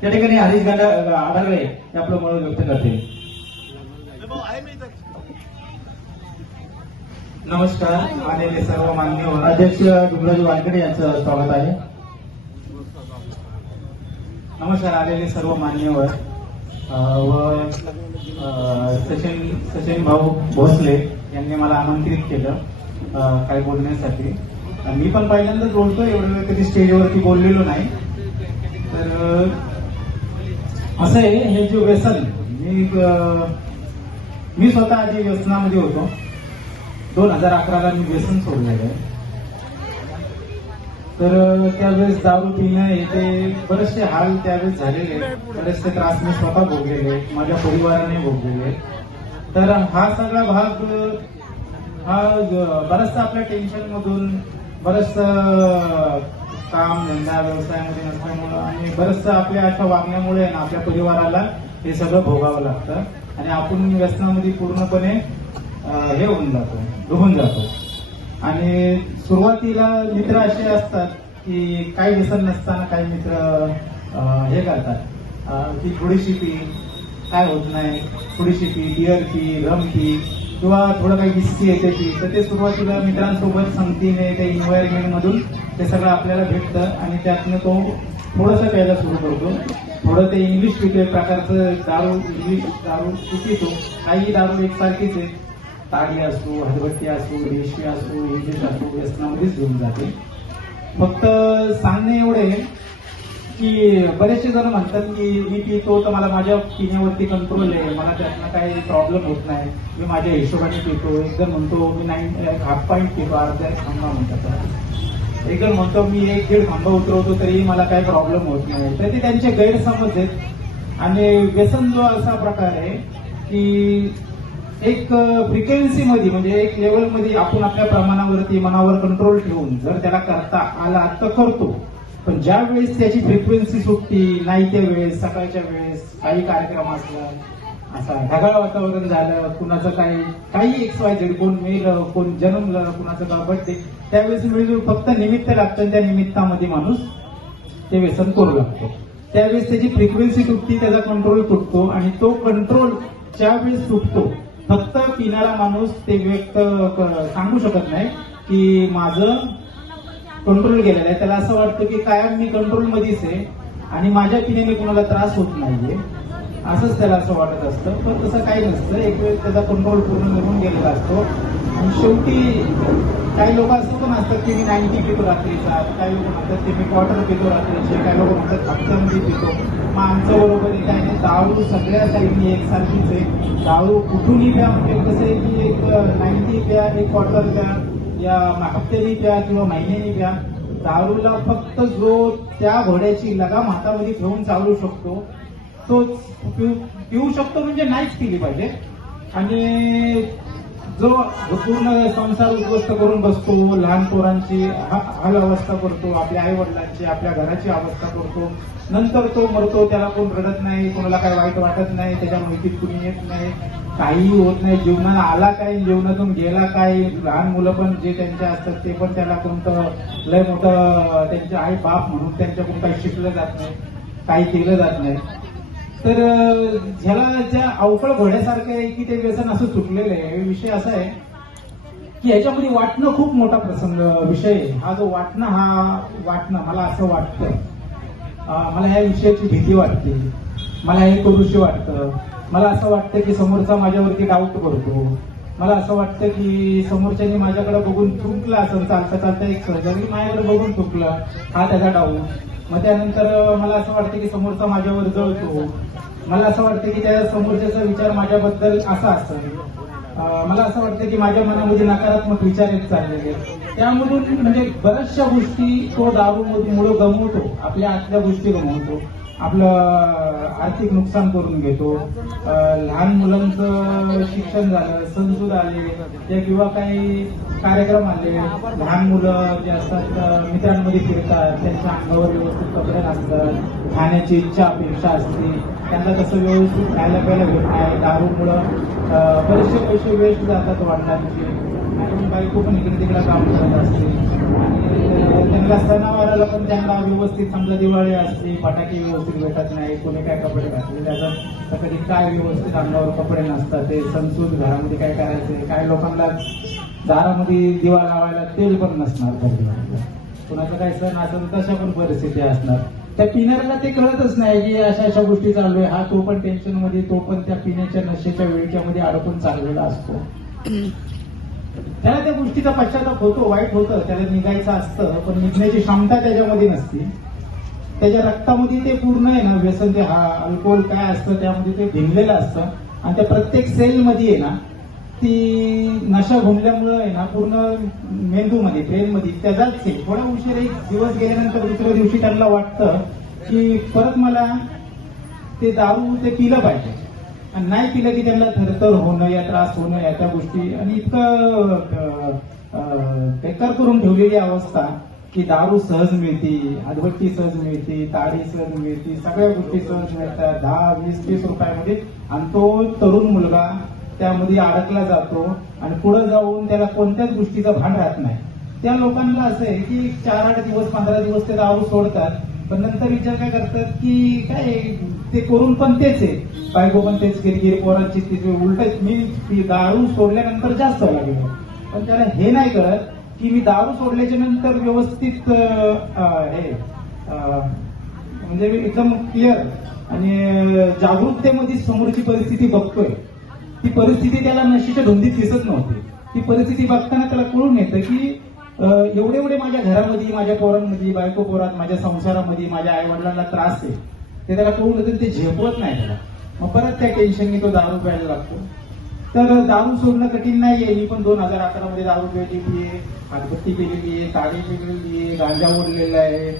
त्या ठिकाणी हरीश गांडा आढळले हे आपलं मत व्यक्त करते. नमस्कार. आलेले सर्व मान्यवर अध्यक्ष डुबराजी वानकडे यांचं स्वागत आहे. नमस्कार आलेले सर्व मान्यवर व सचिन सचिन भाऊ भोसले यांनी मला आमंत्रित केलं काही काय बोलण्यासाठी. मी पण पहिल्यांदाच बोलतो एवढं वेळ कधी स्टेजवरती बोललेलो नाही. तर असं आहे हे जे व्यसन मी मी स्वतः आधी व्यसनामध्ये होतो दोन हजार अकराला मी व्यसन सोडलेलं आहे. तर त्यावेळेस दारू पिणं हे ते बरेचसे हाल त्यावेळेस झालेले बरेचसे त्रास मी स्वतः भोगलेले माझ्या परिवाराने भोगलेले तर हा सगळा भाग हा बराचसा आपल्या टेन्शन मधून बरंच काम धंदा व्यवसायामध्ये म्हणजे नसल्यामुळं आणि बरंचसं आपल्या अशा वागण्यामुळे ना आपल्या परिवाराला हे सगळं भोगावं लागतं. आणि आपण व्यसनामध्ये पूर्णपणे हे होऊन जातो डुबून जातो. आणि सुरुवातीला मित्र असे असतात की काही व्यसन नसताना काही मित्र हे करतात. की थोडीशी पी काय होत नाही थोडीशी पी बिअर पी रम पी किंवा थोडं काही हिस्सी येते ती तर ते सुरुवातीला मित्रांसोबत संगतीने त्या एन्व्हायरमेंट मधून ते सगळं आपल्याला भेटतं आणि त्यातनं तो थोडंसं प्यायला सुरू करतो. थोडं ते इंग्लिश पिते प्रकारचं दारू इंग्लिश दारू तो पितो. काही दारू एकसारखीच आहे. ताडी असो हरबत्ती असो रेशी असो इंग्लिश असो व्यसनामध्येच घेऊन जाते. फक्त सांगणे एवढे की बरेचसे जण म्हणतात की मी पितो तर मला माझ्या पिण्यावरती कंट्रोल आहे. मला त्यातनं काही प्रॉब्लेम होत नाही. मी माझ्या हिशोबाने पितो. एकदम म्हणतो मी नाईन हाफ पॉईंट पितो. अर्ध्या थांबा खांबा म्हणतात. एकदम म्हणतो मी एक दीड खांबा उतरवतो तरी मला काही प्रॉब्लेम होत नाही. तर ते त्यांचे गैरसमज आहेत. आणि व्यसन जो असा प्रकार आहे की एक फ्रिक्वेन्सी मध्ये म्हणजे एक लेवलमध्ये आपण आपल्या प्रमाणावरती मनावर कंट्रोल ठेवून जर त्याला करता आला तर करतो. पण ज्या वेळेस त्याची फ्रिक्वेन्सी सुटती नाही त्या वेळेस सकाळच्या वेळेस काही कार्यक्रम असला असा ढगाळ वातावरण झालं कुणाचं काही काही एक्स वाय झेड कोण मेलं कोण जन्मलं कुणाचं का बर्थडे त्यावेळेस मिळून फक्त निमित्त लागतं त्या निमित्तामध्ये माणूस ते व्यसन करू लागतो. त्यावेळेस त्याची फ्रिक्वेन्सी तुटती त्याचा कंट्रोल तुटतो आणि तो कंट्रोल ज्यावेळेस तुटतो फक्त पिणारा माणूस ते व्यक्त क- सांगू शकत नाही की माझं कंट्रोल केलेला आहे. त्याला असं वाटतं की कायम मी कंट्रोल मध्येच आहे आणि माझ्या पिण्याने कोणाला त्रास होत नाहीये. असंच त्याला असं वाटत असतं. पण तसं काही नसतं. एक वेळ त्याचा कंट्रोल पूर्ण निघून गेलेला असतो. आणि शेवटी काही लोक असं पण असतात की मी नाईन्टी पितो रात्रीचा. काही लोक म्हणतात की मी क्वार्टर पितो रात्रीचे. काही लोक म्हणतात हप्त्यामध्ये पितो. मग आमचं बरोबर आहे काय नाही दारू सगळ्या साईडनी एकसारखीच आहे. दारू कुठूनही प्या म्हणजे कसं आहे की एक नाईन्टी प्या एक क्वार्टर प्या. या हप्त्यानी प्या किंवा महिन्यानी प्या दारूला फक्त जो त्या घोड्याची लगाम हातामध्ये ठेवून चालू शकतो तो पिऊ पिऊ शकतो म्हणजे नाहीच पिली पाहिजे. आणि जो पूर्ण संसार उद्ध्वस्त करून बसतो लहान पोरांची हा- हाल अवस्था करतो आपल्या आई वडिलांची आपल्या घराची अवस्था करतो नंतर तो मरतो त्याला कोण रडत नाही कोणाला काही वाईट वाटत नाही त्याच्या माहितीत कुणी येत नाही काहीही होत नाही जीवनाला आला काय जीवनातून गेला काय लहान मुलं पण जे त्यांचे असतात ते पण त्याला कोणतं लय मोठं त्यांचे आई बाप म्हणून त्यांच्याकडून काही शिकलं जात नाही काही केलं जात नाही. तर ज्याला ह्याला ज्या अवकळ घोड्यासारखं आहे की ते व्यसन असं सुटलेलं आहे विषय असा आहे की याच्यामध्ये वाटणं खूप मोठा प्रसंग विषय आहे. हा जो वाटणं हा वाटणं मला असं वाटतं मला ह्या विषयाची भीती वाटते. मला हे करूशी वाटतं. मला असं वाटतं की समोरचा माझ्यावरती डाऊट करतो. मला असं वाटतं की समोरच्यानी माझ्याकडे बघून चुकलं असं चालता चालता एक सहजागी माझ्याकडे बघून चुकलं हा त्याचा डाऊट मग त्यानंतर मला असं वाटतं की समोरचा माझ्यावर जळतो. मला असं वाटतं की त्या समोरच्याचा विचार माझ्याबद्दल असा असेल मला असं वाटतं की माझ्या मनामध्ये नकारात्मक विचार येत चाललेले त्यामधून म्हणजे बऱ्याचशा गोष्टी तो दारू मुळे गमवतो. आपल्या आतल्या गोष्टी गमवतो. आपलं आर्थिक नुकसान करून घेतो. लहान मुलांचं शिक्षण झालं सणसूद आले ते किंवा काही कार्यक्रम आले. लहान मुलं जे असतात मित्रांमध्ये फिरतात त्यांच्या अंगावर व्यवस्थित कपडे नसतात खाण्याची इच्छा अपेक्षा असते. त्यांना तसं व्यवस्थित खायला प्यायला भेट नाही. दारूमुळं बरेचसे पैसे वेस्ट जातात वडिलांचे. आणि बायको पण इकडे तिकडे काम करत असते. आणि त्यांना सणावाराला पण त्यांना व्यवस्थित समजा दिवाळी असते फटाके व्यवस्थित भेटत नाही कोणी काय कपडे घातले त्याचं तर कधी काय व्यवस्थित अंगावर कपडे नसतात ते संसूत घरामध्ये काय करायचे काय लोकांना दारामध्ये दिवा लावायला तेल पण नसणार कधी. कुणाचं काय सण असेल तर तशा पण परिस्थिती असणार. त्या पिणाऱ्याला ते कळतच नाही की अशा अशा गोष्टी चालू आहे. हा तो पण टेन्शनमध्ये तो पण त्या पिण्याच्या नशेच्या विळक्यामध्ये अडकून चाललेला असतो. त्याला त्या गोष्टीचा पश्चाताप होतो वाईट होतं. त्याला निघायचं असतं पण निघण्याची क्षमता त्याच्यामध्ये नसते. त्याच्या रक्तामध्ये ते पूर्ण आहे ना व्यसन ते हा अल्कोहोल काय असतं त्यामध्ये ते भिनलेलं असतं. आणि त्या प्रत्येक सेलमध्ये आहे ना ती नशा घुमल्यामुळं आहे ना पूर्ण मेंदूमध्ये ब्रेनमध्ये त्याचाच आहे थोडा उशीर एक दिवस गेल्यानंतर दुसऱ्या दिवशी त्यांना वाटतं की परत मला ते दारू ते पिलं पाहिजे. आणि नाही पिलं की त्यांना थरथर होणं या त्रास होणं या त्या गोष्टी. आणि इतकं बेकार करून ठेवलेली अवस्था की दारू सहज मिळते अदवट्टी सहज मिळते ताडी सहज मिळते सगळ्या गोष्टी सहज मिळतात. दहा वीस तीस रुपयामध्ये आणि तो तरुण मुलगा त्यामध्ये अडकला जातो आणि पुढे जाऊन त्याला कोणत्याच गोष्टीचं भान राहत नाही. त्या लोकांना असं आहे की चार आठ दिवस पंधरा दिवस ते दारू सोडतात पण नंतर विचार काय करतात की काय ते करून पण तेच आहे. बायको पण तेच किरकिर पोरांची तिथे उलट मी दारू सोडल्यानंतर जास्त लागलो पण त्याला हे नाही कळत की मी दारू सोडल्याच्या नंतर व्यवस्थित हे म्हणजे मी एकदम क्लिअर आणि जागरूकतेमध्ये समोरची परिस्थिती बघतोय. ती परिस्थिती त्याला नशीच्या धुंदीत दिसत नव्हती. ती परिस्थिती बघताना त्याला कळून येतं की एवढे एवढे माझ्या घरामध्ये माझ्या पोरांमध्ये बायको पोरात माझ्या संसारामध्ये माझ्या आई वडिलांना त्रास आहे. ते त्याला कळून येतं ते झेपवत नाही त्याला. मग परत त्या टेन्शनने तो दारू प्यायला लागतो. तर दारू सोडणं कठीण नाहीये. मी पण दोन हजार अकरा मध्ये दारू प्यायलेली आहे. हातपट्टी केलेली आहे ताडी केलेली आहे गांजा ओढलेला आहे.